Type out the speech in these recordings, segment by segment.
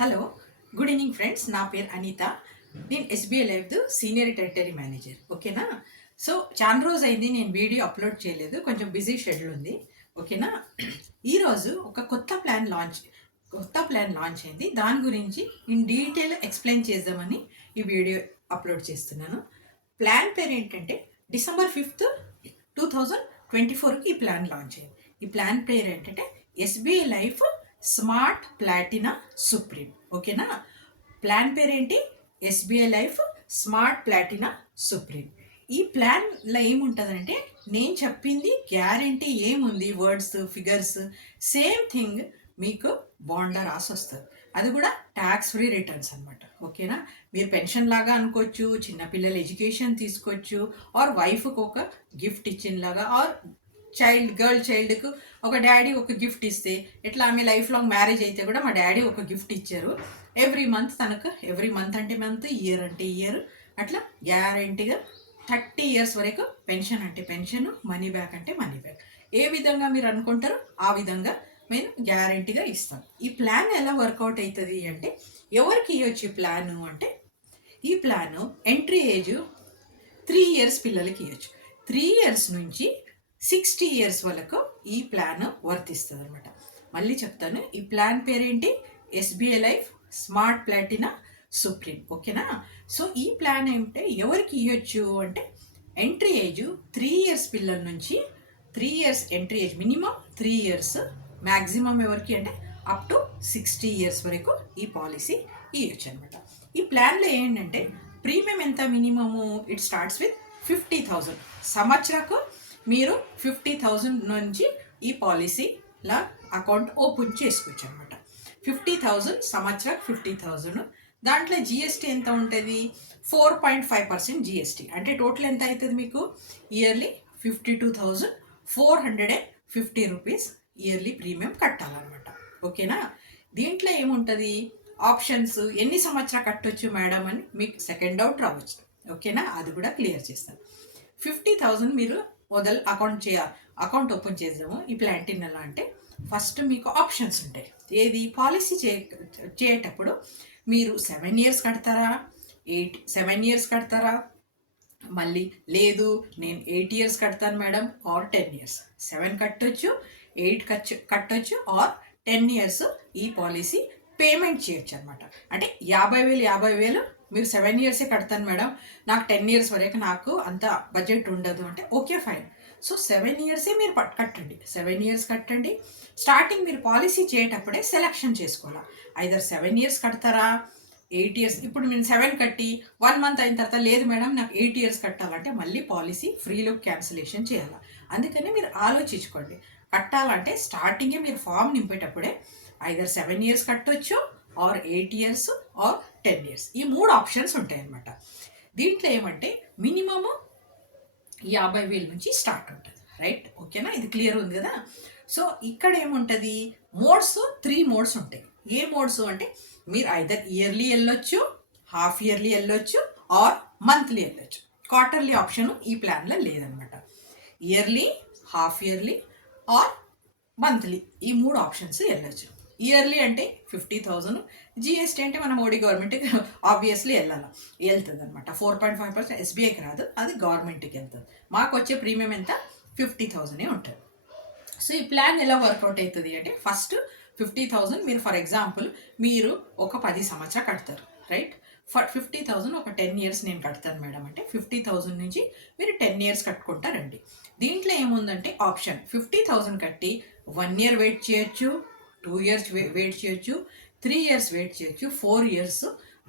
Hello, good evening friends. నా పేరు అనిత. నేను SBI life senior territory manager. ఓకేనా? సో చాలా రోజు అయింది నేను వీడియో అప్లోడ్ చేయలేదు, కొంచెం బిజీ షెడ్యూల్ ఉంది. ఓకేనా? ఈరోజు ఒక కొత్త ప్లాన్ లాంచ్ అయింది. దాని గురించి ఇన్ డీటెయిల్ ఎక్స్ప్లెయిన్ చేద్దామని ఈ వీడియో అప్లోడ్ చేస్తున్నాను. ప్లాన్ పేరు ఏంటంటే December 5th 2024కి ఈ ప్లాన్ లాంచ్ అయింది. ఈ ప్లాన్ పేరు ఏంటంటే SBI life smart Platina supreme. ఓకేనా? ప్లాన్ పేరేంటి? SBI life smart Platina supreme. ఈ ప్లాన్లో ఏముంటుందంటే నేను చెప్పింది గ్యారంటీ ఏముంది, వర్డ్స్ ఫిగర్స్ సేమ్ థింగ్ మీకు బాండా రాసి వస్తుంది. అది కూడా ట్యాక్స్ ఫ్రీ రిటర్న్స్ అనమాట. ఓకేనా? మీరు పెన్షన్ లాగా అనుకోవచ్చు, చిన్నపిల్లల ఎడ్యుకేషన్ తీసుకోవచ్చు, ఆర్ వైఫ్కి ఒక గిఫ్ట్ ఇచ్చినలాగా, ఆర్ గర్ల్ చైల్డ్కు ఒక డాడీ ఒక గిఫ్ట్ ఇస్తే ఎట్లా, ఆమె లైఫ్ లాంగ్ మ్యారేజ్ అయితే కూడా మా డాడీ ఒక గిఫ్ట్ ఇచ్చారు. ఎవ్రీ మంత్ తనకు, ఎవ్రీ మంత్ అంటే మంత్, ఇయర్ అంటే ఇయర్, అట్లా గ్యారంటీగా 30 years వరకు పెన్షన్ అంటే పెన్షన్, మనీ బ్యాక్ అంటే మనీ బ్యాక్. ఏ విధంగా మీరు అనుకుంటారో ఆ విధంగా మేము గ్యారంటీగా ఇస్తాం. ఈ ప్లాన్ ఎలా వర్కౌట్ అవుతుంది అంటే ఎవరికి ఇవ్వచ్చు ఈ ప్లాను అంటే, ఈ ప్లాను ఎంట్రీ ఏజ్ 3 years పిల్లలకి ఇవ్వచ్చు. 3 years నుంచి 60 years వరకు ఈ ప్లాన్ వర్తిస్తుంది అనమాట. మళ్ళీ చెప్తాను, ఈ ప్లాన్ పేరేంటి? SBI life smart Platina supreme. ఓకేనా? సో ఈ ప్లాన్ ఏమిటంటే ఎవరికి ఇవ్వచ్చు అంటే, ఎంట్రీ ఏజ్ 3 years పిల్లల నుంచి 3 years entry age, minimum 3 years, maximum ఎవరికి అంటే అప్ టు 60 years వరకు ఈ పాలసీ ఇవ్వచ్చు అనమాట. ఈ ప్లాన్లో ఏంటంటే ప్రీమియం ఎంత మినిమము? It starts with 50,000. సంవత్సరకు మీరు 50,000 నుంచి ఈ పాలసీలా అకౌంట్ ఓపెన్ చేసుకోవచ్చు అనమాట. 50,000 సంవత్సరం, 50,000. దాంట్లో జిఎస్టీ ఎంత ఉంటుంది? 4.5% జిఎస్టీ. అంటే టోటల్ ఎంత అవుతుంది మీకు? ఇయర్లీ 52,450 రూపీస్ ఇయర్లీ ప్రీమియం కట్టాలన్నమాట. ఓకేనా? దీంట్లో ఏముంటుంది? ఆప్షన్స్, ఎన్ని సంవత్సరాలు కట్టొచ్చు మేడం అని మీకు సెకండ్ డౌట్ రావచ్చు. ఓకేనా? అది కూడా క్లియర్ చేస్తాను. 50,000 మీరు అకౌంట్ ఓపెన్ చేద్దాము ఈ ప్లాంటిన్. ఎలా అంటే ఫస్ట్ మీకు ఆప్షన్స్ ఉంటాయి. ఏది? పాలసీ చేయేటప్పుడు మీరు 7 years కడతారా, 7 years కడతారా, మళ్ళీ లేదు నేను 8 years కడతాను మేడం, ఆర్ 10 years. 7 కట్టొచ్చు, 8 కట్టొచ్చు, ఆర్ 10 years ఈ పాలసీ పేమెంట్ చేయొచ్చు అనమాట. అంటే 50,000 మీరు 7 years కడతాను మేడం, నాకు 10 years వరకు నాకు అంత బడ్జెట్ ఉండదు అంటే ఓకే, ఫైన్. సో 7 years మీరు కట్టండి. 7 years కట్టండి. స్టార్టింగ్ మీరు పాలసీ చేయేటప్పుడే సెలెక్షన్ చేసుకోవాలి. ఐదర్ 7 years కడతారా, 8 years. ఇప్పుడు నేను 7 కట్టి 1 month అయిన తర్వాత లేదు మేడం నాకు 8 years కట్టాలంటే మళ్ళీ పాలసీ ఫ్రీలో క్యాన్సిలేషన్ చేయాలి. అందుకని మీరు ఆలోచించుకోండి. కట్టాలంటే స్టార్టింగే మీరు ఫామ్ నింపేటప్పుడే ఐదర్ 7 years కట్టొచ్చు, ఆర్ 8 years, ఆర్ 10 years. ఈ 3 ఆప్షన్స్ ఉంటాయి అన్నమాట. దీంట్లో ఏమంటే మినిమము 50,000 నుంచి స్టార్ట్ ఉంటుంది. రైట్? ఓకేనా? ఇది క్లియర్ ఉంది కదా? సో ఇక్కడ ఏముంటుంది? మోడ్స్ 3 మోడ్స్ ఉంటాయి. ఏ మోడ్స్ అంటే మీరు ఐదర్ ఇయర్లీ వెళ్ళొచ్చు, హాఫ్ ఇయర్లీ వెళ్ళొచ్చు, ఆర్ మంత్లీ వెళ్ళొచ్చు. క్వార్టర్లీ ఆప్షన్ ఈ ప్లాన్లో లేదనమాట. Yearly, half yearly, or monthly, ఈ 3 ఆప్షన్స్ వెళ్ళొచ్చు. ఇయర్లీ అంటే 50,000, జిఎస్టీ అంటే మన మోడీ గవర్నమెంట్కి ఆబ్వియస్లీ వెళ్తుంది అనమాట. 4.5% ఎస్బీఐకి రాదు, అది గవర్నమెంట్కి వెళ్తుంది. మాకు వచ్చే ప్రీమియం ఎంత? 50,000 ఉంటుంది. సో ఈ ప్లాన్ ఎలా వర్కౌట్ అవుతుంది అంటే, ఫస్ట్ 50,000 మీరు ఫర్ ఎగ్జాంపుల్ మీరు ఒక 10 సంవత్సరాలు కడతారు. రైట్? 50,000 ఒక 10 years నేను కడతాను మేడం అంటే 50,000 నుంచి మీరు 10 years కట్టుకుంటారండి. దీంట్లో ఏముందంటే ఆప్షన్ 50,000 కట్టి 1 year వెయిట్ చేయొచ్చు, 2 years వెయిట్ చేయొచ్చు, 3 years వెయిట్ చేయొచ్చు, 4 years.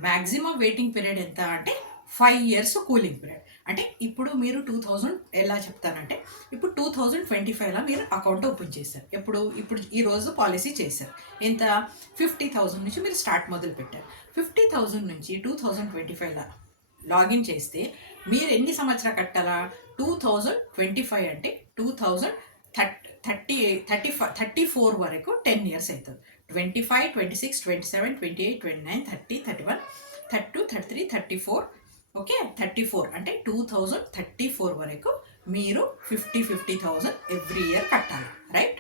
మ్యాక్సిమం వెయిటింగ్ పీరియడ్ ఎంత అంటే 5 years కూలింగ్ పీరియడ్. అంటే ఇప్పుడు మీరు 2000 ఎలా చెప్తానంటే, ఇప్పుడు 2025లో మీరు అకౌంట్ ఓపెన్ చేశారు. ఇప్పుడు ఈరోజు పాలసీ చేశారు. ఎంత? 50,000 నుంచి మీరు స్టార్ట్ మొదలు పెట్టారు. 50,000 నుంచి 2025లో లాగిన్ చేస్తే మీరు ఎన్ని సంవత్సరాలు కట్టాలా? 2025 అంటే 2034 వరకు 10 years అవుతుంది. 25, 26, 27, 28, 29, 30, 31, 32, 33, 34. ఓకే, 34 అంటే 2034 వరకు మీరు 50,000 ఎవ్రీ ఇయర్ కట్టాలి. రైట్?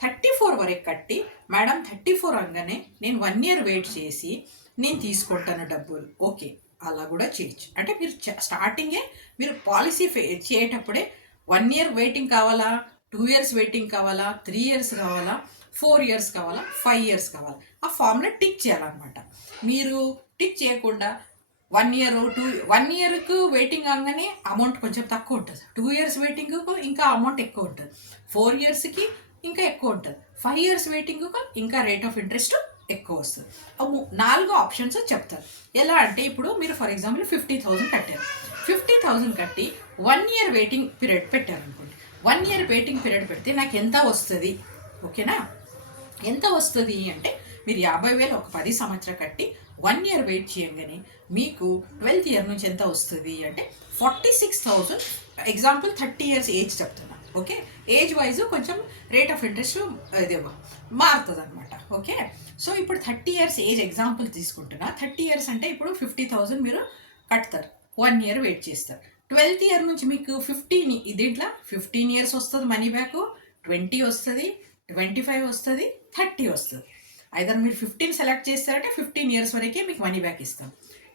34 వరకు కట్టి మేడం 34 అనగానే నేను 1 ఇయర్ వెయిట్ చేసి నేను తీసుకుంటాను డబ్బులు, ఓకే, అలా కూడా చేయొచ్చు. అంటే మీరు స్టార్టింగే మీరు పాలసీ చేయటప్పుడే 1 ఇయర్ వెయిటింగ్ కావాలా, 2 ఇయర్స్ వెయిటింగ్ కావాలా, 3 ఇయర్స్ కావాలా, 4 ఇయర్స్ కావాలా, 5 ఇయర్స్ కావాలా, ఆ ఫామ్లో టిక్ చేయాలన్నమాట. మీరు టిక్ చేయకుండా 1 ఇయర్కు వెయిటింగ్ అవగానే అమౌంట్ కొంచెం తక్కువ ఉంటుంది, 2 ఇయర్స్ వెయిటింగ్కు ఇంకా అమౌంట్ ఎక్కువ ఉంటుంది, 4 ఇయర్స్కి ఇంకా ఎక్కువ ఉంటుంది, 5 ఇయర్స్ వెయిటింగ్కు ఇంకా రేట్ ఆఫ్ ఇంట్రెస్ట్ ఎక్కువ వస్తుంది. 4 ఆప్షన్స్ చెప్తారు. ఎలా అంటే ఇప్పుడు మీరు ఫర్ ఎగ్జాంపుల్ 50,000 కట్టారు, 50,000 కట్టి 1 ఇయర్ వెయిటింగ్ పీరియడ్ పెట్టారు అనుకోండి. 1 ఇయర్ వెయిటింగ్ పీరియడ్ పెడితే నాకు ఎంత వస్తుంది, ఓకేనా? ఎంత వస్తుంది అంటే మీరు 50,000 ఒక 10 సంవత్సరాలు కట్టి 1 ఇయర్ వెయిట్ చేయగానే మీకు 12th ఇయర్ నుంచి ఎంత వస్తుంది అంటే 46,000. ఎగ్జాంపుల్ 30 ఇయర్స్ ఏజ్ చెప్తున్నా, ఓకే? ఏజ్ వైజ్ కొంచెం రేట్ ఆఫ్ ఇంట్రెస్ట్ ఇది మారుతుంది అనమాట, ఓకే? సో ఇప్పుడు 30 ఇయర్స్ ఏజ్ ఎగ్జాంపుల్ తీసుకుంటున్నా. 30 ఇయర్స్ అంటే ఇప్పుడు 50,000 మీరు కడతారు, 1 ఇయర్ వెయిట్ చేస్తారు. 12th ఇయర్ నుంచి మీకు 15 ఇయర్స్ వస్తుంది మనీ బ్యాక్, 20 వస్తుంది, 25 వస్తుంది, 30 వస్తుంది. ఐదర్ మీరు 15 సెలెక్ట్ చేస్తారంటే 15 ఇయర్స్ వరకే మీకు మనీ బ్యాక్ ఇస్తాం,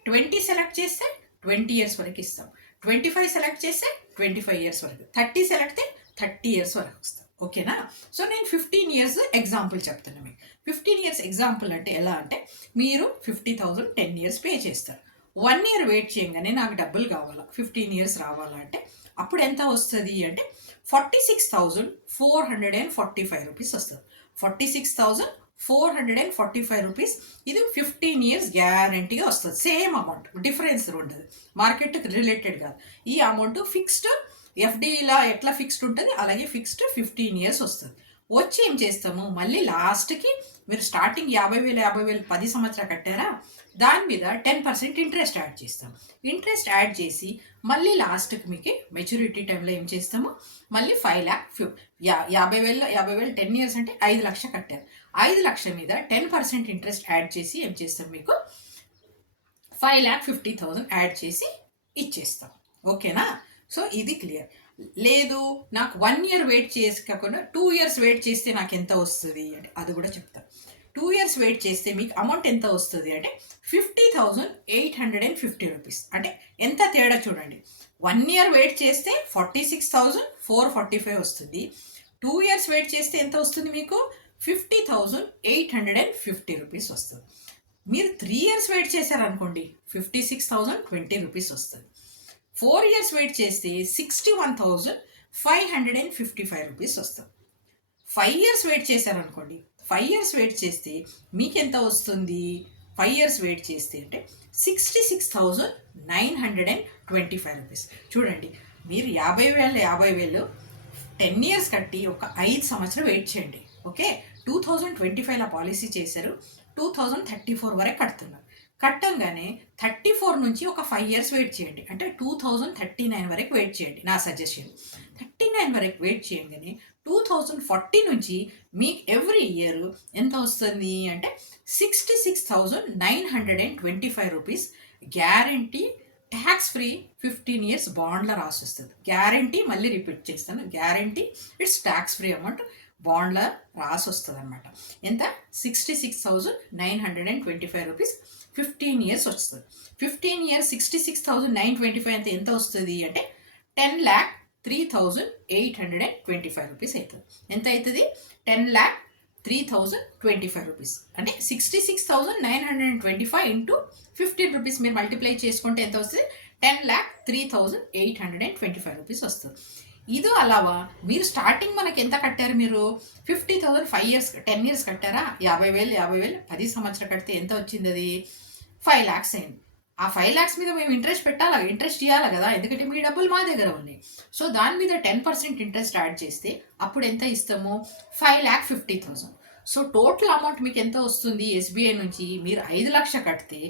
20 సెలెక్ట్ చేస్తే 20 ఇయర్స్ వరకు ఇస్తాం, 25 సెలెక్ట్ చేస్తే 25 ఇయర్స్ వరకు, 30 సెలెక్ట్ 30 ఇయర్స్ వరకు వస్తాం, ఓకేనా? సో నేను 15 ఇయర్స్ ఎగ్జాంపుల్ చెప్తున్నాను మీకు. 15 ఇయర్స్ ఎగ్జాంపుల్ అంటే ఎలా అంటే మీరు 50,000 10 ఇయర్స్ పే చేస్తారు, 1 ఇయర్ వెయిట్ చేయగానే నాకు డబ్బులు కావాలా, 15 ఇయర్స్ రావాలంటే అప్పుడు ఎంత వస్తుంది అంటే 46,445 రూపీస్ వస్తుంది. 46,445 రూపీస్. ఇది 15 ఇయర్స్ గ్యారంటీగా వస్తుంది. సేమ్ అమౌంట్, డిఫరెన్స్ ఉండదు, మార్కెట్కి రిలేటెడ్ కాదు. ఈ అమౌంట్ ఫిక్స్డ్, ఎఫ్డీలా ఎట్లా ఫిక్స్డ్ ఉంటుంది అలాగే ఫిక్స్డ్ 15 ఇయర్స్ వస్తుంది. వచ్చి ఏం చేస్తాము, మళ్ళీ లాస్ట్కి మీరు స్టార్టింగ్ 50,000 10 సంవత్సరాలు కట్టారా, దాని మీద 10% ఇంట్రెస్ట్ యాడ్ చేస్తాం. ఇంట్రెస్ట్ యాడ్ చేసి మళ్ళీ లాస్ట్కి మీకు మెచ్యూరిటీ టైంలో ఏం చేస్తాము, మళ్ళీ 5 lakh 50,000 10 ఇయర్స్ అంటే 5 లక్షలు కట్టారు, 5 లక్షల మీద 10% ఇంట్రెస్ట్ యాడ్ చేసి ఏం చేస్తాం, మీకు 5,50,000 యాడ్ చేసి ఇచ్చేస్తాం, ఓకేనా? సో ఇది క్లియర్. లేదు నాకు 1 ఇయర్ వెయిట్ చేసి కాకుండా 2 ఇయర్స్ వెయిట్ చేస్తే నాకు ఎంత వస్తుంది అంటే అది కూడా చెప్తాను. 2 ఇయర్స్ వెయిట్ చేస్తే మీకు అమౌంట్ ఎంత వస్తుంది అంటే 50,850 రూపీస్. అంటే ఎంత తేడా చూడండి. 1 ఇయర్ వెయిట్ చేస్తే 46,445 వస్తుంది, 2 ఇయర్స్ వెయిట్ చేస్తే ఎంత వస్తుంది మీకు 50,850 రూపీస్ వస్తుంది. మీరు 3 ఇయర్స్ వెయిట్ చేశారనుకోండి 56,020 రూపీస్ వస్తుంది. 4 ఇయర్స్ వెయిట్ చేస్తే 61,555 రూపీస్ వస్తుంది. 5 ఇయర్స్ వెయిట్ చేశారనుకోండి, 5 ఇయర్స్ వెయిట్ చేస్తే మీకు ఎంత వస్తుంది, 5 ఇయర్స్ వెయిట్ చేస్తే అంటే 66,925 రూపీస్. చూడండి, మీరు 50,000 10 ఇయర్స్ కట్టి ఒక 5 సంవత్సరాలు వెయిట్ చేయండి, ఓకే? 2025లో పాలసీ చేశారు, 2034 వరకు కడుతున్నారు. కట్టంగానే 34 నుంచి ఒక 5 ఇయర్స్ వెయిట్ చేయండి, అంటే 2039 వరకు వెయిట్ చేయండి. నా సజెషన్ 39 వరకు వెయిట్ చేయగానే 2040 నుంచి మీకు ఎవ్రీ ఇయర్ ఎంత వస్తుంది అంటే 66,925 rupees guarantee, tax free 15 years బాండ్లో రాసి వస్తుంది. గ్యారంటీ, మళ్ళీ రిపీట్ చేస్తాను, guarantee, it's tax free amount బాండ్లో రాసి వస్తుంది అనమాట. ఎంత 66,925 రూపీస్ 15 ఇయర్స్ వస్తుంది. 15 ఇయర్స్ 66,925 అంటే ఎంత వస్తుంది అంటే 10,03,825 రూపీస్ అవుతుంది. ఎంత అవుతుంది, 10,03,025 రూపీస్. అంటే 66,925 ఇంటూ 15 రూపీస్ మీరు మల్టిప్లై చేసుకుంటే ఎంత వస్తుంది, 10,03,825 రూపీస్ వస్తుంది. ఇది అలావా మీరు స్టార్టింగ్ మనకి ఎంత కట్టారు, మీరు 50,000 5 ఇయర్స్ 10 ఇయర్స్ కట్టారా, 50,000 10 సంవత్సరాలు కడితే ఎంత వచ్చింది, అది 5 lakhs అయింది. ఆ 5 lakhs మీద మేము ఇంట్రెస్ట్ పెట్టాలా, ఇంట్రెస్ట్ ఇవ్వాలి కదా, ఎందుకంటే మీ డబ్బులు మా దగ్గర ఉన్నాయి. సో దాని మీద 10% ఇంట్రెస్ట్ యాడ్ చేస్తే అప్పుడు ఎంత ఇస్తాము, 5,50,000. సో టోటల్ అమౌంట్ మీకు ఎంత వస్తుంది, ఎస్బీఐ నుంచి మీరు 5 లక్షలు కడితే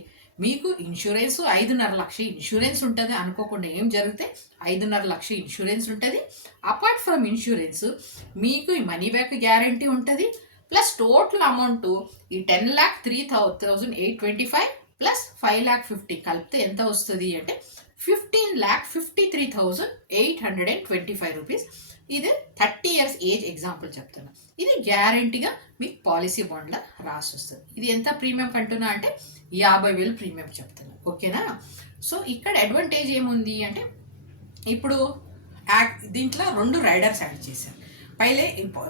మీకు ఇన్సూరెన్స్ 5.5 లక్షలు ఇన్సూరెన్స్ ఉంటుంది. అనుకోకుండా ఏం జరిగితే 5.5 లక్షలు ఇన్సూరెన్స్ ఉంటుంది. అపార్ట్ ఫ్రమ్ ఇన్సూరెన్స్ మీకు ఈ మనీ బ్యాక్ గ్యారంటీ ఉంటుంది. ప్లస్ టోటల్ అమౌంట్ ఈ 10,03,825 ప్లస్ 5,50,000 కలిపితే ఎంత వస్తుంది అంటే 15,53,825 రూపీస్. ఇది 30 ఇయర్స్ ఏజ్ ఎగ్జాంపుల్ చెప్తున్నా. ఇది గ్యారంటీగా మీకు పాలసీ బాండ్లో రాసి వస్తుంది. ఇది ఎంత ప్రీమియం కంటున్నా అంటే 50,000 ప్రీమియం చెప్తున్నా. ఓకేనా? సో ఇక్కడ అడ్వాంటేజ్ ఏముంది అంటే ఇప్పుడు దీంట్లో 2 రైడర్స్ యాడ్ చేశారు. పైలే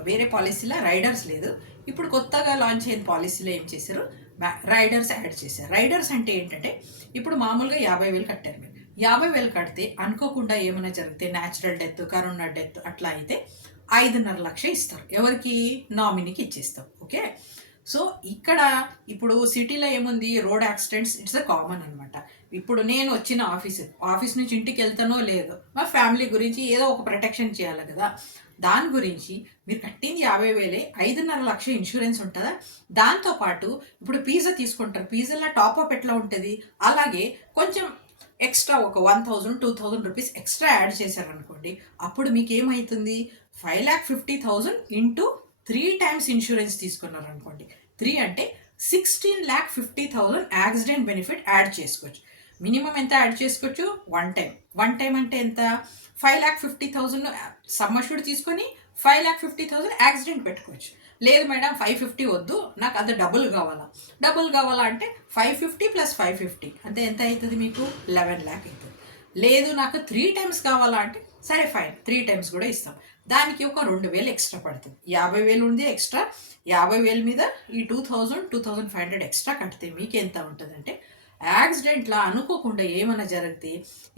వేరే పాలసీలో రైడర్స్ లేదు. ఇప్పుడు కొత్తగా లాంచ్ అయిన పాలసీలో ఏం చేశారు, రైడర్స్ యాడ్ చేశారు. రైడర్స్ అంటే ఏంటంటే ఇప్పుడు మామూలుగా 50,000 కట్టారు మీరు. 50,000 కడితే అనుకోకుండా ఏమైనా జరిగితే న్యాచురల్ డెత్, కరోనా డెత్ అట్లా అయితే 5.5 లక్షలు ఇస్తారు. ఎవరికి? నామినీకి ఇచ్చేస్తాం. ఓకే. సో ఇక్కడ ఇప్పుడు సిటీలో ఏముంది, road accidents it's a common అనమాట. ఇప్పుడు నేను వచ్చిన ఆఫీస్ నుంచి ఇంటికి వెళ్తానో లేదో మా ఫ్యామిలీ గురించి ఏదో ఒక ప్రొటెక్షన్ చేయాలి కదా, దాని గురించి మీరు కట్టింది 50,000, 5.5 లక్షల ఇన్సూరెన్స్ ఉంటుందా? దాంతోపాటు ఇప్పుడు పిజ్జా తీసుకుంటారు, పిజ్జాలో టాప్అప్ ఎట్లా ఉంటుంది, అలాగే కొంచెం ఎక్స్ట్రా ఒక 1,000 2,000 రూపీస్ ఎక్స్ట్రా యాడ్ చేశారనుకోండి, అప్పుడు మీకు ఏమవుతుంది, 5,50,000 ఇంటూ 3 టైమ్స్ ఇన్సూరెన్స్ తీసుకున్నారనుకోండి, 3 అంటే 16,50,000 యాక్సిడెంట్ బెనిఫిట్ యాడ్ చేసుకోవచ్చు. మినిమం ఎంత యాడ్ చేసుకోవచ్చు? 1 టైం అంటే ఎంత? 5,50,000 సమ్ అష్యూర్డ్ తీసుకొని 5,50,000 యాక్సిడెంట్ పెట్టుకోవచ్చు. లేదు మేడం 550 వద్దు, నాకు అది డబుల్ కావాలా అంటే 550 + 550 అంటే ఎంత అవుతుంది మీకు? 11 lakh అవుతుంది. లేదు నాకు 3 టైమ్స్ కావాలా అంటే సరే ఫైన్, 3 టైమ్స్ కూడా ఇస్తాం. దానికి ఒక 2,000 ఎక్స్ట్రా పడుతుంది. 50,000 ఉంది ఎక్స్ట్రా, 50,000 మీద ఈ 2,500 ఎక్స్ట్రా కడితే మీకు ఎంత ఉంటుంది అంటే, యాక్సిడెంట్లో అనుకోకుండా ఏమైనా జరిగితే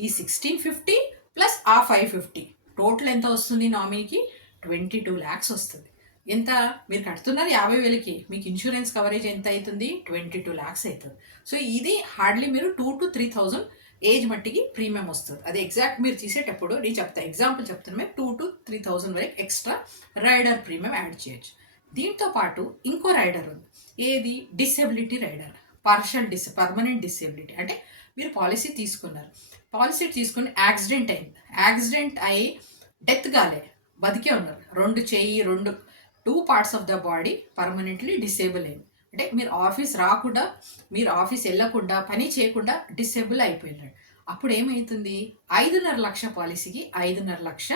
ఈ 1650 ప్లస్ ఆ 550 టోటల్ ఎంత వస్తుంది నామినీకి? 22 lakhs వస్తుంది. ఎంత మీరు కడుతున్నారు 50,000కి, మీకు ఇన్సూరెన్స్ కవరేజ్ ఎంత అవుతుంది? 22 lakhs అవుతుంది. సో ఇది హార్డ్లీ మీరు 2,000 to 3,000 ఏజ్ మట్టికి ప్రీమియం వస్తుంది. అది ఎగ్జాక్ట్ మీరు తీసేటప్పుడు నేను ఎగ్జాంపుల్ చెప్తున్నా, 2,000 to 3,000 వరకు ఎక్స్ట్రా రైడర్ ప్రీమియం యాడ్ చేయొచ్చు. దీంతో పాటు ఇంకో రైడర్ ఉంది. ఏది? Disability rider. పర్మనెంట్ డిసేబిలిటీ అంటే మీరు పాలసీ తీసుకుని యాక్సిడెంట్ అయ్యి డెత్ కాలే, బతికే ఉన్నారు, 2 parts of the body permanently disable అయింది అంటే మీరు ఆఫీస్ వెళ్ళకుండా పని చేయకుండా డిసేబుల్ అయిపోయినాడు. అప్పుడు ఏమవుతుంది? 5.5 లక్షల పాలసీకి 5.5 లక్ష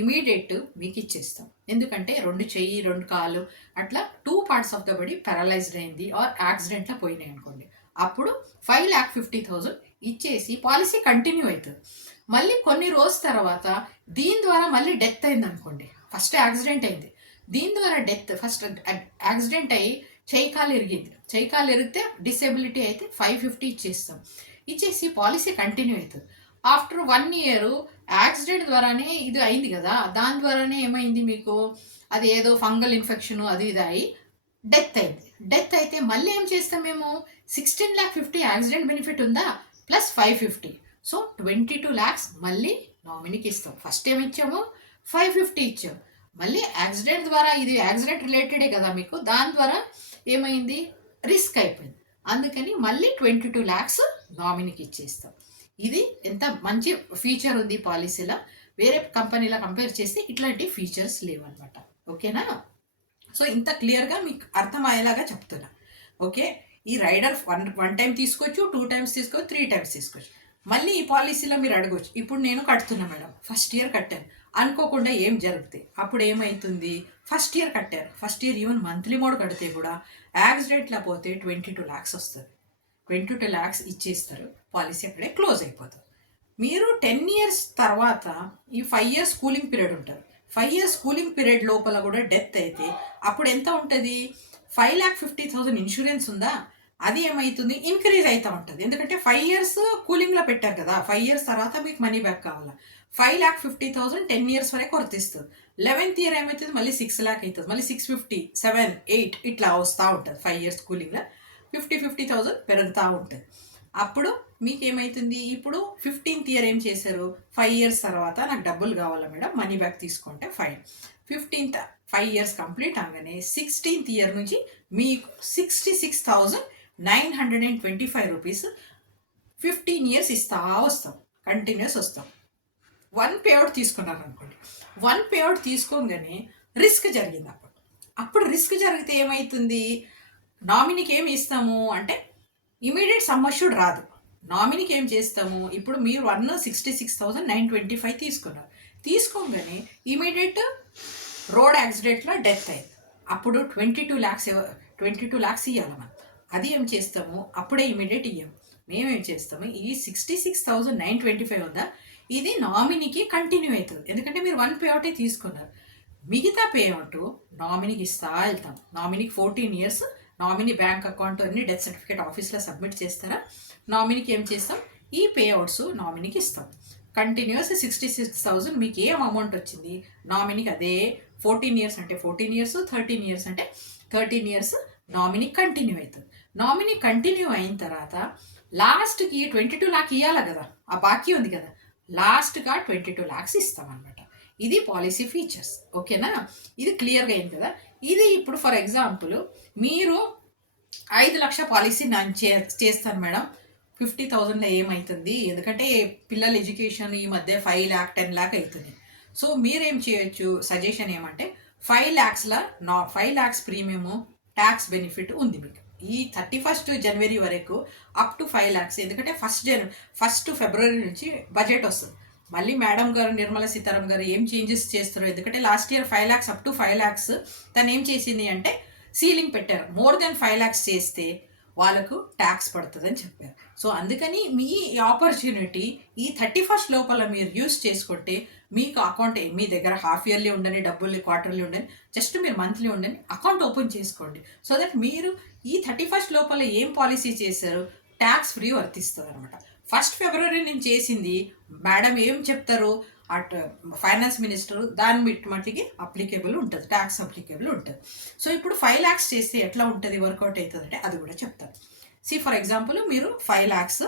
ఇమీడియట్ మీకు ఇచ్చేస్తాం. ఎందుకంటే 2 కాలు అట్లా 2 parts of the body paralysed అయింది ఆర్ యాక్సిడెంట్లో పోయినాయి అనుకోండి, అప్పుడు 5,50,000 ఇచ్చేసి పాలసీ కంటిన్యూ అవుతుంది. మళ్ళీ కొన్ని రోజుల తర్వాత దీని ద్వారా మళ్ళీ డెత్ అయింది అనుకోండి, ఫస్ట్ యాక్సిడెంట్ అయింది, దీని ద్వారా ఫస్ట్ యాక్సిడెంట్ అయ్యి చేయి కాలు ఇరిగితే డిసేబిలిటీ అయితే 550 ఇచ్చేసి పాలసీ కంటిన్యూ అవుతుంది. ఆఫ్టర్ 1 year యాక్సిడెంట్ ద్వారానే ఇది అయింది కదా, దాని ద్వారానే ఏమైంది మీకు, అది ఏదో ఫంగల్ ఇన్ఫెక్షన్ అది ఇది అయ్యి డెత్ అయితే మళ్ళీ ఏం చేస్తాం మేము? 16,50,000 యాక్సిడెంట్ బెనిఫిట్ ఉందా, ప్లస్ 550, సో 22 lakhs మళ్ళీ నామినీకి ఇస్తాం. ఫస్ట్ ఏమి ఇచ్చాము? 550 ఇచ్చాము. మళ్ళీ యాక్సిడెంట్ ద్వారా, ఇది యాక్సిడెంట్ రిలేటెడే కదా మీకు, దాని ద్వారా ఏమైంది? రిస్క్ అయిపోయింది. అందుకని మళ్ళీ 22 lakhs నామినీకి ఇచ్చేస్తాం. ఇది ఎంత మంచి ఫీచర్ ఉంది పాలసీలో, వేరే కంపెనీలో కంపేర్ చేస్తే ఇట్లాంటి ఫీచర్స్ లేవన్నమాట. ఓకేనా? సో ఇంత క్లియర్గా మీకు అర్థమయ్యేలాగా చెప్తున్నా. ఓకే, ఈ రైడర్ వన్ టైం తీసుకోవచ్చు, 2 times తీసుకోవచ్చు, 3 times తీసుకోవచ్చు. మళ్ళీ ఈ పాలసీలో మీరు అడగవచ్చు, ఇప్పుడు నేను కడుతున్నా మేడం, ఫస్ట్ ఇయర్ కట్టాను, అనుకోకుండా ఏం జరుగుతాయి, అప్పుడు ఏమవుతుంది? First year even monthly mode కడితే కూడా యాక్సిడెంట్లో పోతే 22 lakhs వస్తుంది. 22 lakhs ఇచ్చేస్తారు, పాలసీ అక్కడే క్లోజ్ అయిపోతుంది. మీరు 10 years తర్వాత ఈ 5 years కూలింగ్ పీరియడ్ ఉంటుంది. 5 years కూలింగ్ పీరియడ్ లోపల కూడా డెత్ అయితే అప్పుడు ఎంత ఉంటుంది? 5,50,000 ఇన్సూరెన్స్ ఉందా, అది ఏమవుతుంది? ఇంక్రీజ్ అవుతూ ఉంటుంది. ఎందుకంటే 5 years కూలింగ్లో పెట్టారు కదా, 5 years తర్వాత మీకు మనీ బ్యాక్ కావాలా. 5,50,000 10 years వరకు వర్తిస్తుంది. 11th year ఏమవుతుంది? మళ్ళీ 6 lakh అవుతుంది, మళ్ళీ 650, 7, 8 ఇట్లా వస్తూ ఉంటుంది. 5 years కూలింగ్లో 50,000 పెరుగుతూ ఉంటుంది. అప్పుడు మీకు ఏమవుతుంది? ఇప్పుడు 15th year ఏం చేశారు? 5 years తర్వాత నాకు డబ్బులు కావాలా మేడం, మనీ బ్యాక్ తీసుకుంటే ఫైన్. 5 years కంప్లీట్ అవగానే 16th year నుంచి మీకు 66,925 రూపీస్ 15 years ఇస్తా వస్తాం, కంటిన్యూస్ వస్తాం. 1 payout తీసుకున్నారు అనుకోండి, 1 payout తీసుకోగానే రిస్క్ జరిగింది. అప్పుడు రిస్క్ జరిగితే ఏమవుతుంది? నామినీకి ఏమి ఇస్తాము అంటే ఇమీడియట్ సమ్ అష్యూర్డ్ రాదు. నామినీకి ఏం చేస్తాము? ఇప్పుడు మీరు 66,925 తీసుకోగానే ఇమీడియట్ రోడ్ యాక్సిడెంట్లో డెత్ అయింది, అప్పుడు 22 lakhs ఇవ్వాలి మనం. అది ఏం చేస్తాము, అప్పుడే ఇమీడియట్ ఇయ్యం. మేమేం చేస్తాము, ఈ 66,925 ఉందా, ఇది నామినీకి కంటిన్యూ అవుతుంది. ఎందుకంటే మీరు 1 payout తీసుకున్నారు. మిగతా పేఅవుట్ నామినీకి ఇస్తా వెళ్తాం. నామినీకి 14 years నామినీ బ్యాంక్ అకౌంట్ అన్ని డెత్ సర్టిఫికేట్ ఆఫీస్లో సబ్మిట్ చేస్తారా, నామినీకి ఏం చేస్తాం, ఈ పేఅవుట్స్ నామినీకి ఇస్తాం. కంటిన్యూస్ 66,000 మీకు ఏం అమౌంట్ వచ్చింది నామినీకి అదే 14 years అంటే 14 years, 13 years అంటే 13 years నామినీ కంటిన్యూ అవుతుంది. నామినీ కంటిన్యూ అయిన తర్వాత లాస్ట్కి 22 lakh ఇవ్వాలి కదా, ఆ బాకీ ఉంది కదా, లాస్ట్గా 22 lakhs ఇస్తామన్నమాట. ఇది పాలసీ ఫీచర్స్. ఓకేనా, ఇది క్లియర్గా అయింది కదా. ఇది ఇప్పుడు ఫర్ ఎగ్జాంపుల్ మీరు 5 లక్షల పాలసీ నేను చేస్తాను మేడం, 50,000లో ఏమవుతుంది, ఎందుకంటే పిల్లల ఎడ్యుకేషన్ ఈ మధ్య 5 lakh 10 lakh అవుతుంది. సో మీరేం చేయొచ్చు, సజెషన్ ఏమంటే 5 lakhsలో 5 lakhs ప్రీమియము ట్యాక్స్ బెనిఫిట్ ఉంది మీకు ఈ 31st January వరకు అప్ టు 5 lakhs. ఎందుకంటే 1st February నుంచి బడ్జెట్ వస్తుంది. మళ్ళీ మేడం గారు నిర్మలా సీతారామన్ గారు ఏం చేంజెస్ చేస్తారు, ఎందుకంటే last year 5 lakhs up to 5 lakhs తను ఏం చేసింది అంటే సీలింగ్ పెట్టారు. మోర్ దెన్ 5 lakhs చేస్తే వాళ్ళకు ట్యాక్స్ పడుతుందని చెప్పారు. సో అందుకని మీ ఆపర్చునిటీ ఈ 31st లోపల మీరు యూస్ చేసుకుంటే మీకు అకౌంట్ మీ దగ్గర హాఫ్ ఇయర్లీ ఉండని, డబ్బులు క్వార్టర్లీ ఉండని, జస్ట్ మీరు మంత్లీ ఉండని అకౌంట్ ఓపెన్ చేసుకోండి. సో దట్ మీరు ఈ 31st లోపల ఏం పాలసీ చేశారు ట్యాక్స్ ఫ్రీ వర్తిస్తుంది అనమాట. 1st February నేను చేసింది మేడం ఏం చెప్తారు అట్ ఫైనాన్స్ మినిస్టర్ దాని మట్టికి అప్లికేబుల్ ఉంటుంది, ట్యాక్స్ అప్లికేబుల్ ఉంటుంది. సో ఇప్పుడు 5 lakhs చేస్తే ఎట్లా ఉంటుంది, వర్కౌట్ అవుతుంది అంటే అది కూడా చెప్తాను. ఫర్ ఎగ్జాంపుల్ మీరు 5 lakhs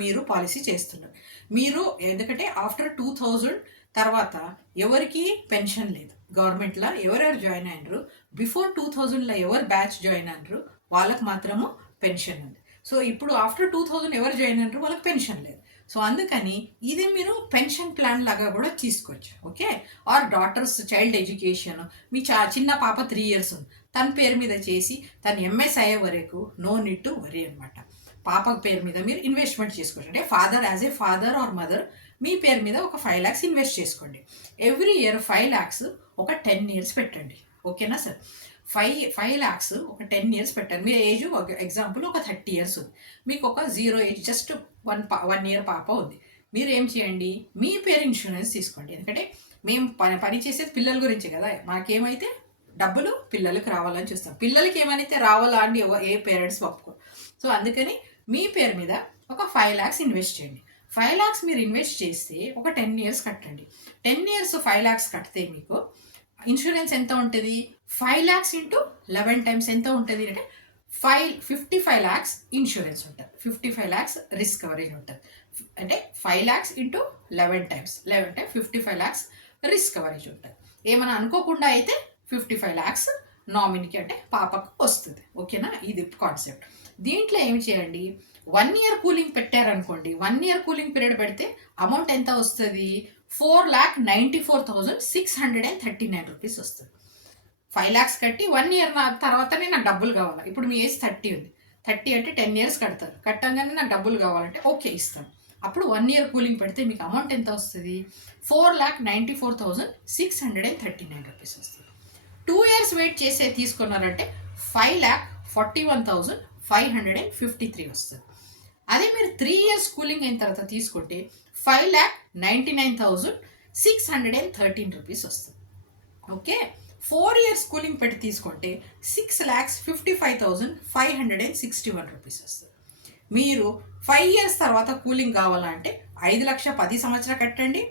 మీరు పాలసీ చేస్తున్నారు. మీరు ఎందుకంటే ఆఫ్టర్ 2000 తర్వాత ఎవరికి పెన్షన్ లేదు గవర్నమెంట్లో, ఎవరెవరు జాయిన్ అయినరు బిఫోర్ 2000లో ఎవరు బ్యాచ్ జాయిన్ అయినరు వాళ్ళకి మాత్రము పెన్షన్ ఉంది. సో ఇప్పుడు ఆఫ్టర్ 2000 ఎవరు జాయిన్ అయినరు వాళ్ళకి పెన్షన్ లేదు. సో అందుకని ఇది మీరు పెన్షన్ ప్లాన్ లాగా కూడా తీసుకోవచ్చు. Okay, or daughters child education, మీ చిన్న పాప 3 years ఉంది, తన పేరు మీద చేసి తను MS అయ్యే వరకు నో నీడ్ టు వరీ అనమాట. పాప పేరు మీద మీరు ఇన్వెస్ట్మెంట్ చేసుకోవచ్చు. అంటే as a father or mother మీ పేరు మీద ఒక 5 lakhs ఇన్వెస్ట్ చేసుకోండి. ఎవ్రీ ఇయర్ 5 lakhs ఒక 10 years పెట్టండి. ఓకేనా సార్, 5 lakhs ఒక 10 years పెట్టండి. మీ ఏజ్ ఎగ్జాంపుల్ ఒక 30 years ఉంది, మీకు ఒక 0 age జస్ట్ 1 year పాప ఉంది. మీరు ఏం చేయండి, మీ పేరు ఇన్సూరెన్స్ తీసుకోండి. ఎందుకంటే మేము పని చేసేది పిల్లల గురించి కదా, మాకేమైతే డబ్బులు పిల్లలకి రావాలని చూస్తాం. పిల్లలకి ఏమైతే రావాలా అని ఏ పేరెంట్స్ ఒప్పుకోరు. సో అందుకని మీ పేరు మీద ఒక 5 lakhs ఇన్వెస్ట్ చేయండి. 5 lakhs మీరు ఇన్వెస్ట్ చేస్తే ఒక 10 years కట్టండి. 10 years 5 lakhs కడితే మీకు ఇన్సూరెన్స్ ఎంత ఉంటుంది, 5 lakhs ఇంటూ 11 times ఎంత ఉంటుంది అంటే 55 lakhs ఇన్సూరెన్స్ ఉంటుంది, 55 lakhs రిస్క్ కవరేజ్ ఉంటుంది. అంటే 5 lakhs into 11 times 55 lakhs risk coverage ఉంటుంది. ఏమైనా అనుకోకుండా అయితే 55 lakhs నామినీకి అంటే పాపకు వస్తుంది. ఓకేనా, ఇది కాన్సెప్ట్. దీంట్లో ఏమి చేయండి, 1 year కూలింగ్ పెట్టారనుకోండి, 1 year కూలింగ్ పీరియడ్ పెడితే అమౌంట్ ఎంత వస్తుంది, 4,94,639 రూపీస్ వస్తుంది. 5 lakhs కట్టి 1 year తర్వాతనే నాకు డబ్బులు కావాలి. ఇప్పుడు మీ ఏజ్ 30 ఉంది, 30 అంటే 10 years కడతారు, కట్టంగానే నాకు డబ్బులు కావాలంటే ఓకే ఇస్తాను. అప్పుడు 1 year కూలింగ్ పెడితే మీకు అమౌంట్ ఎంత వస్తుంది, 4,94,639 రూపీస్ వస్తుంది. 2 years వెయిట్ చేసే తీసుకున్నారంటే 5,41,553 వస్తుంది. అదే మీరు 3 years కూలింగ్ అయిన తర్వాత తీసుకుంటే 5,99,613 రూపీస్ వస్తుంది. ఓకే, 4 years కూలింగ్ పెట్టి తీసుకుంటే 6,55,561 రూపీస్ వస్తుంది. మీరు 5 years తర్వాత కూలింగ్ కావాలంటే 5 లక్షల 10 సంవత్సరాలు కట్టండి,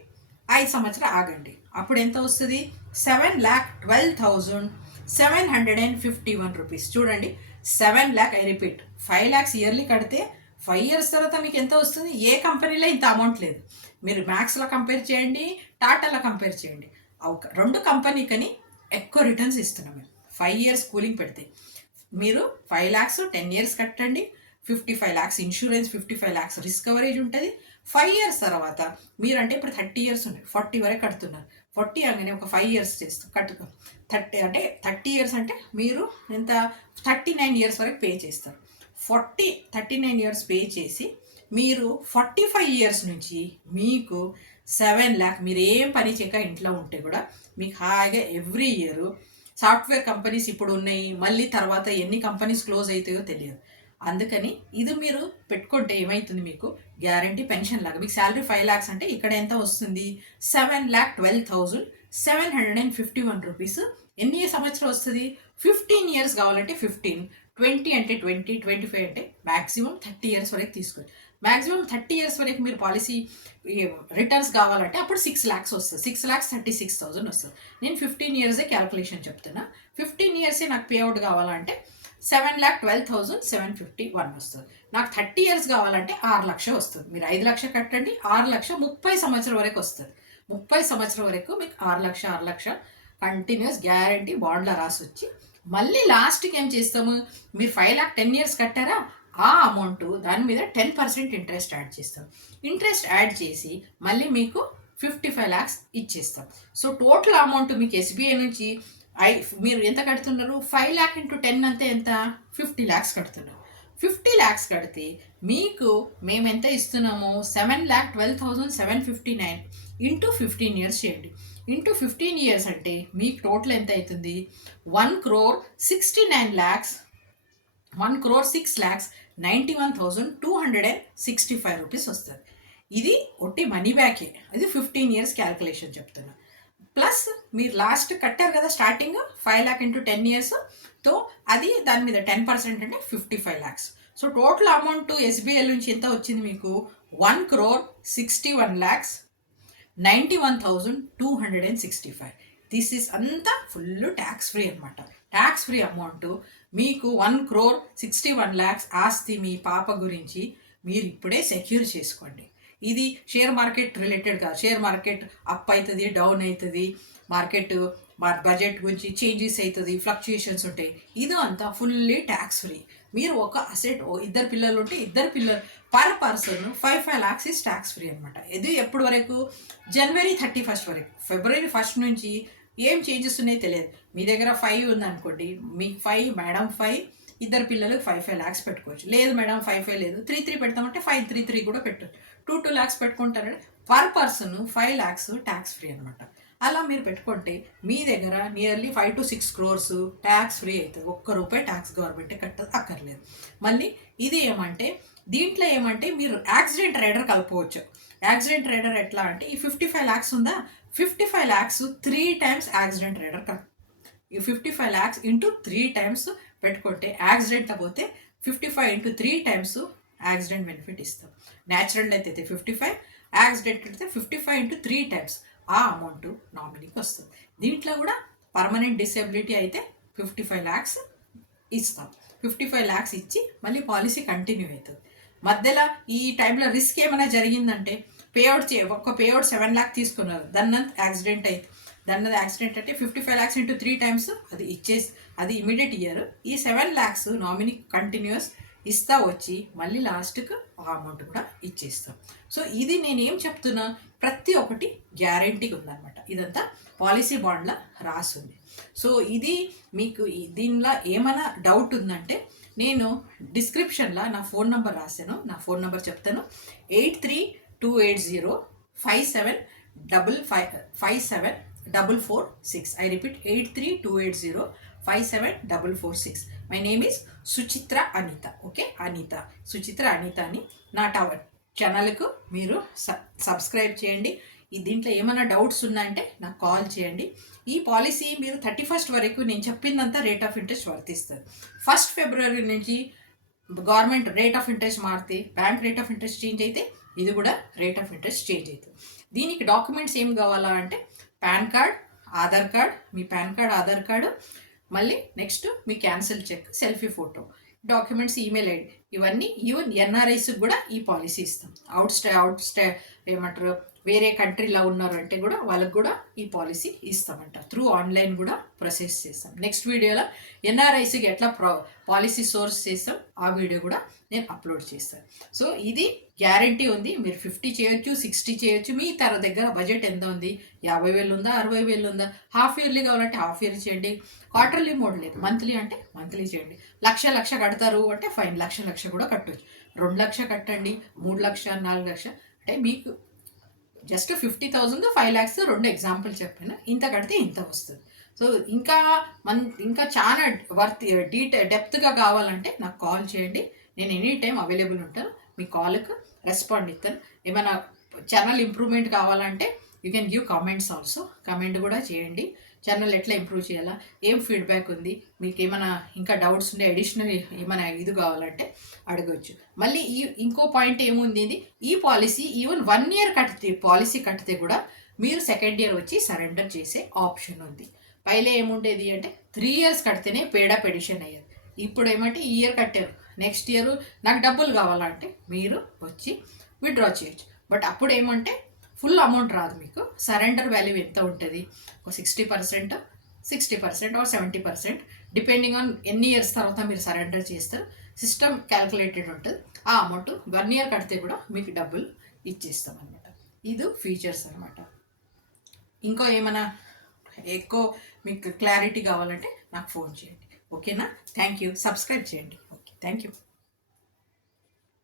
5 సంవత్సరాలు ఆగండి. అప్పుడు ఎంత వస్తుంది, 7,12,751 రూపీస్. చూడండి 7 lakh, I repeat 5 lakhs yearly కడితే 5 years తర్వాత మీకు ఎంత వస్తుంది, ఏ కంపెనీలో ఇంత అమౌంట్ లేదు. మీరు మ్యాక్స్లో కంపేర్ చేయండి, టాటాలో కంపేర్ చేయండి, రెండు కంపెనీకని ఎక్కువ రిటర్న్స్ ఇస్తున్నాం మేము. 5 years కూలింగ్ పెడితే మీరు 5 lakhs 10 years కట్టండి, 55 lakhs insurance, 55 lakhs risk coverage ఉంటుంది. 5 years తర్వాత మీరంటే ఇప్పుడు 30 years ఉన్నాయి, 40 వరకు కడుతున్నారు. 40 అనగానే ఒక 5 years చేస్తాం కట్టుకో, 30 అంటే 30 years అంటే మీరు ఎంత 39 years వరకు పే చేస్తారు. 39 years పే చేసి మీరు 45 years నుంచి మీకు 7 lakh, మీరు ఏం పని చేయక ఇంట్లో ఉంటే కూడా మీకు హాయిగా ఎవ్రీ ఇయర్ సాఫ్ట్వేర్ కంపెనీస్ ఇప్పుడు ఉన్నాయి, మళ్ళీ తర్వాత ఎన్ని కంపెనీస్ క్లోజ్ అవుతాయో తెలియదు. అందుకని ఇది మీరు పెట్టుకుంటే ఏమవుతుంది, మీకు గ్యారంటీ పెన్షన్ లాగా. మీకు శాలరీ 5 lakhs అంటే ఇక్కడ ఎంత వస్తుంది, 7,12,751 రూపీస్. ఎన్ని సంవత్సరం వస్తుంది, 15 years కావాలంటే 15, 20 అంటే 20, 25 అంటే మ్యాక్సిమం 30 years వరకు తీసుకోండి. మ్యాక్సిమం 30 years వరకు మీరు పాలసీ రిటర్న్స్ కావాలంటే అప్పుడు 6 lakhs వస్తుంది. 6,36,000 వస్తుంది. నేను 15 years క్యాల్కులేషన్ చెప్తున్నా. 15 years నాకు పేఅవుట్ కావాలంటే 7,12,751 వస్తుంది. నాకు 30 years కావాలంటే 6 లక్షలు వస్తుంది. మీరు 5 లక్షలు కట్టండి, 6 లక్షలు 30 సంవత్సరం వరకు వస్తుంది. 30 సంవత్సరం వరకు మీకు 6 లక్షలు కంటిన్యూస్ గ్యారంటీ బాండ్లో రాసి వచ్చి, మళ్ళీ లాస్ట్కి ఏం చేస్తాము, మీరు 5 lakh 10 years కట్టారా, ఆ అమౌంట్ దాని మీద 10% ఇంట్రెస్ట్ యాడ్ చేస్తాం. ఇంట్రెస్ట్ యాడ్ చేసి మళ్ళీ మీకు 55 lakhs ఇచ్చేస్తాం. సో టోటల్ అమౌంట్ మీకు ఎస్బీఐ నుంచి మీరు ఎంత కడుతున్నారు, 5 lakh into 10 అంతే ఎంత, 50 lakhs కడుతున్నారు. 50 lakhs కడితే మీకు మేము ఎంత ఇస్తున్నామో 7,12,759 ఇంటూ 15 years చేయండి. ఇంటూ 15 years అంటే మీకు టోటల్ ఎంత అవుతుంది, 1,06,91,265 రూపీస్ వస్తుంది. ఇది ఒట్టి మనీ బ్యాకే. అది 15 years క్యాల్కులేషన్ చెప్తున్నా. ప్లస్ మీరు లాస్ట్ కట్టారు కదా స్టార్టింగ్ 5 lakh into 10 years, తో అది దాని మీద 10% అంటే 55 lakhs. So total amount SBI నుంచి ఎంత వచ్చింది మీకు, 1,61,91,265. దిస్ ఈస్ అంతా ఫుల్ ట్యాక్స్ ఫ్రీ అనమాట. ట్యాక్స్ ఫ్రీ అమౌంట్ మీకు 1,61 lakhs ఆస్తి మీ పాప గురించి మీరు ఇప్పుడే సెక్యూర్ చేసుకోండి. ఇది షేర్ మార్కెట్ రిలేటెడ్ కాదు. షేర్ మార్కెట్ అప్ అవుతుంది, డౌన్ అవుతుంది, మార్కెట్ బడ్జెట్ గురించి చేంజెస్ అవుతుంది, ఫ్లక్చుయేషన్స్ ఉంటాయి. ఇది అంతా ఫుల్లీ ట్యాక్స్ ఫ్రీ. మీరు ఒక అసెట్, ఇద్దరు పిల్లలు ఉంటే ఇద్దరు పిల్లలు per person 5 lakhs is tax free అనమాట. ఇది ఎప్పటి వరకు, January 31st వరకు. February 1st నుంచి ఏం చేంజెస్ ఉన్నాయో తెలియదు. మీ దగ్గర 5 ఉందనుకోండి, మీకు 5, మేడం 5, ఇద్దరు పిల్లలకు 5 lakhs పెట్టుకోవచ్చు. లేదు మేడం 5 లేదు, 3 పెడతామంటే 5 కూడా పెట్టవచ్చు. 2 lakhs పెట్టుకుంటారంటే per person 5 lakhs tax free అనమాట. అలా మీరు పెట్టుకుంటే మీ దగ్గర nearly 5 to 6 crores tax free అవుతుంది. ₹1 ట్యాక్స్ గవర్నమెంట్ అక్కర్లేదు. మళ్ళీ ఇది ఏమంటే, దీంట్లో ఏమంటే మీరు యాక్సిడెంట్ రైడర్ కలుపుకోవచ్చు. యాక్సిడెంట్ రైడర్ ఎట్లా అంటే, ఈ 55 lakhs ఉందా, 55 lakhs 3 times యాక్సిడెంట్ రైడర్ ఈ 55 lakhs into 3 times పెట్టుకుంటే, యాక్సిడెంట్ పోతే 55 into 3 times యాక్సిడెంట్ బెనిఫిట్ ఇస్తాం. న్యాచురల్ డెత్ అయితే 55, యాక్సిడెంట్ అయితే 55 into 3 times ఆ అమౌంట్ నామినీకి వస్తుంది. దీంట్లో కూడా పర్మనెంట్ డిసేబిలిటీ అయితే 55 lakhs ఇస్తాం. 55 lakhs ఇచ్చి మళ్ళీ పాలసీ కంటిన్యూ అవుతుంది. మధ్యలో ఈ టైంలో రిస్క్ ఏమైనా జరిగిందంటే, ఒక్క పేఅవుట్ 7 lakh తీసుకున్నారు, దాన్ని యాక్సిడెంట్ అయితే, దాని యాక్సిడెంట్ అంటే 55 lakhs into 3 times అది ఇచ్చేసి, అది ఇమీడియట్ ఇయర్. ఈ 7 lakhs నామినీ కంటిన్యూస్ ఇస్తా వచ్చి మళ్ళీ లాస్ట్కి ఆ అమౌంట్ కూడా ఇచ్చేస్తాం. సో ఇది నేనేం చెప్తున్నా, ప్రతి ఒక్కటి గ్యారంటీగా ఉందన్నమాట. ఇదంతా పాలసీ బాండ్లో రాస్తుంది. సో ఇది మీకు దీనిలో ఏమైనా డౌట్ ఉందంటే, నేను డిస్క్రిప్షన్లో నా ఫోన్ నెంబర్ రాశాను. నా ఫోన్ నెంబర్ చెప్తాను, 832805574446. I repeat, 8328057446. My name is Suchitra Anitha. Okay, Anitha, Suchitra Anitha అని నా ఛానల్కు మీరు సబ్స్క్రైబ్ చేయండి. దీంట్లో ఏమైనా డౌట్స్ ఉన్నాయంటే నాకు కాల్ చేయండి. ఈ పాలసీ మీరు 31st వరకు నేను చెప్పిందంతా రేట్ ఆఫ్ ఇంట్రెస్ట్ వర్తిస్తుంది. 1st February నుంచి గవర్నమెంట్ రేట్ ఆఫ్ ఇంట్రెస్ట్ మారితే, bank rate of interest change అయితే, ఇది కూడా రేట్ ఆఫ్ ఇంట్రెస్ట్ చేంజ్ అవుతుంది. దీనికి డాక్యుమెంట్స్ ఏం కావాలా అంటే, పాన్ కార్డ్, ఆధార్ కార్డ్, మీ పాన్ కార్డ్, ఆధార్ కార్డు, మళ్ళీ నెక్స్ట్ మీ cancel cheque, selfie photo, documents, email ID, ఇవన్నీ. ఈవెన్ ఎన్ఆర్ఐస్కి కూడా ఈ పాలసీ ఇస్తాం. అవుట్ స్టే ఏమంటారు, వేరే కంట్రీలో ఉన్నారు అంటే కూడా వాళ్ళకు కూడా ఈ పాలసీ ఇస్తామంట. త్రూ ఆన్లైన్ కూడా ప్రొసెస్ చేస్తాం. నెక్స్ట్ వీడియోలో ఎన్ఆర్ఐస్కి ఎట్లా పాలసీ సోర్స్ చేస్తాం ఆ వీడియో కూడా నేను అప్లోడ్ చేస్తాను. సో ఇది గ్యారంటీ ఉంది. మీరు 50 చేయొచ్చు, 60 చేయొచ్చు. మీ దగ్గర బడ్జెట్ ఎంత ఉంది, 50,000 ఉందా, 60,000 ఉందా, హాఫ్ ఇయర్లీ కావాలంటే హాఫ్ ఇయర్ చేయండి, క్వార్టర్లీ మోడ్ లేదు, మంత్లీ అంటే మంత్లీ చేయండి. లక్ష కడతారు అంటే ఫైన్, లక్ష కూడా కట్టవచ్చు. 2 లక్షలు కట్టండి, 3 లక్షలు, 4 లక్షలు అంటే మీకు జస్ట్ 50,000, 5 lakhs 2 ఎగ్జాంపుల్ చెప్పాను. ఇంత కడితే ఇంత వస్తుంది. సో ఇంకా ఇంకా చాలా డెప్త్గా కావాలంటే నాకు కాల్ చేయండి. నేను ఎనీ టైం అవైలబుల్ ఉంటాను. మీ కాల్కి రెస్పాండ్ ఇస్తాను. ఏమైనా ఛానల్ ఇంప్రూవ్మెంట్ కావాలంటే you can give comments also. Comment కూడా చేయండి. ఛానల్ ఎట్లా ఇంప్రూవ్ చేయాలా, ఏం ఫీడ్బ్యాక్ ఉంది, మీకు ఏమైనా ఇంకా డౌట్స్ ఉండే అడిషనల్ ఏమైనా ఇది కావాలంటే అడగవచ్చు. మళ్ళీ ఇంకో పాయింట్ ఏముంది, ఇది ఈ పాలసీ ఈవెన్ 1 year పాలసీ కట్టితే కూడా మీరు సెకండ్ ఇయర్ వచ్చి సరెండర్ చేసే ఆప్షన్ ఉంది. పైలే ఏముండేది అంటే 3 years కడితేనే పేడా పెడిషన్ అయ్యేది. ఇప్పుడు ఏమంటే ఈ ఇయర్ కట్టారు, నెక్స్ట్ ఇయర్ నాకు డబ్బులు కావాలంటే మీరు వచ్చి విత్డ్రా చేయొచ్చు. బట్ అప్పుడు ఏమంటే ఫుల్ అమౌంట్ రాదు మీకు. సరెండర్ వాల్యూ ఎంత ఉంటుంది, ఒక 60%, 60% ఆర్ 70%, డిపెండింగ్ ఆన్ ఎన్ని ఇయర్స్ తర్వాత మీరు సరెండర్ చేస్తారు. సిస్టమ్ క్యాల్కులేటెడ్ ఉంటుంది. ఆ అమౌంట్ 1 year కడితే కూడా మీకు డబ్బులు ఇచ్చేస్తాం అనమాట. ఇది ఫీచర్స్ అనమాట. ఇంకో ఏమైనా ఎక్కువ మీకు క్లారిటీ కావాలంటే నాకు ఫోన్ చేయండి. ఓకేనా? Thank you. సబ్స్క్రైబ్ చేయండి. Okay, thank you.